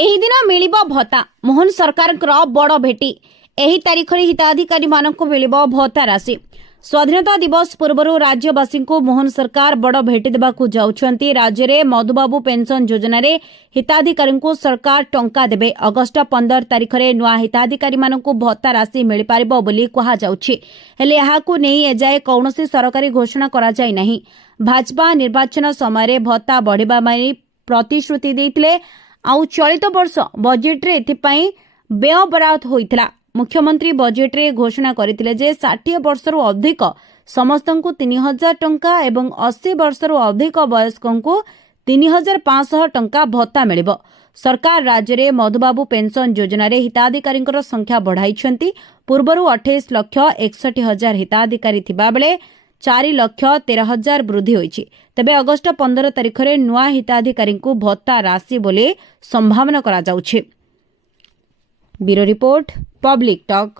ଏହି ଦିନ ମିଳିବ ଭତ୍ତା। ମୋହନ ସରକାରଙ୍କର ବଡ଼ ଭେଟି। ଏହି ତାରିଖରେ ହିତାଧିକାରୀମାନଙ୍କୁ ମିଳିବ ଭତ୍ତା ରାଶି। ସ୍ୱାଧୀନତା ଦିବସ ପୂର୍ବରୁ ରାଜ୍ୟବାସୀଙ୍କୁ ମୋହନ ସରକାର ବଡ଼ ଭେଟି ଦେବାକୁ ଯାଉଛନ୍ତି। ରାଜ୍ୟରେ ମଧୁବାବୁ ପେନ୍ସନ ଯୋଜନାରେ ହିତାଧିକାରୀଙ୍କୁ ସରକାର ଟଙ୍କା ଦେବେ। ଅଗଷ୍ଟ 15 ତାରିଖରେ ନୂଆ ହିତାଧିକାରୀମାନଙ୍କୁ ଭତ୍ତା ରାଶି ମିଳିପାରିବ ବୋଲି କୁହାଯାଉଛି। ହେଲେ ଏହାକୁ ନେଇ ଏଯାଏ କୌଣସି ସରକାରୀ ଘୋଷଣା କରାଯାଇ ନାହିଁ। ଭାଜପା ନିର୍ବାଚନ ସମୟରେ ଭତ୍ତା ବଢ଼ିବା ପାଇଁ ପ୍ରତିଶ୍ରୁତି ଦେଇଥିଲେ। ଆଉ ଚଳିତ ବର୍ଷ ବଜେଟ୍ରେ ଏଥିପାଇଁ ବ୍ୟୟ ବରାଦ ହୋଇଥିଲା। ମୁଖ୍ୟମନ୍ତ୍ରୀ ବଜେଟ୍ରେ ଘୋଷଣା କରିଥିଲେ ଯେ 60 ବର୍ଷରୁ ଅଧିକ ସମସ୍ତଙ୍କୁ 3000 ଟଙ୍କା ଏବଂ 80 ବର୍ଷରୁ ଅଧିକ ବୟସ୍କଙ୍କୁ 3500 ଟଙ୍କା ଭତ୍ତା ମିଳିବ। ସରକାର ରାଜ୍ୟରେ ମଧୁବାବୁ ପେନ୍ସନ ଯୋଜନାରେ ହିତାଧିକାରୀଙ୍କର ସଂଖ୍ୟା ବଢ଼ାଇଛନ୍ତି। ପୂର୍ବରୁ 28,61,000 ହିତାଧିକାରୀ ଥିବାବେଳେ 4,13,000 ବୃଦ୍ଧି ହୋଇଛି। ତେବେ ଅଗଷ୍ଟ 15 ତାରିଖରେ ନୂଆ ହିତାଧିକାରୀଙ୍କୁ ଭତ୍ତା ରାଶି ବୋଲି ସମ୍ଭାବନା କରାଯାଉଛି। Bureau report, public talk.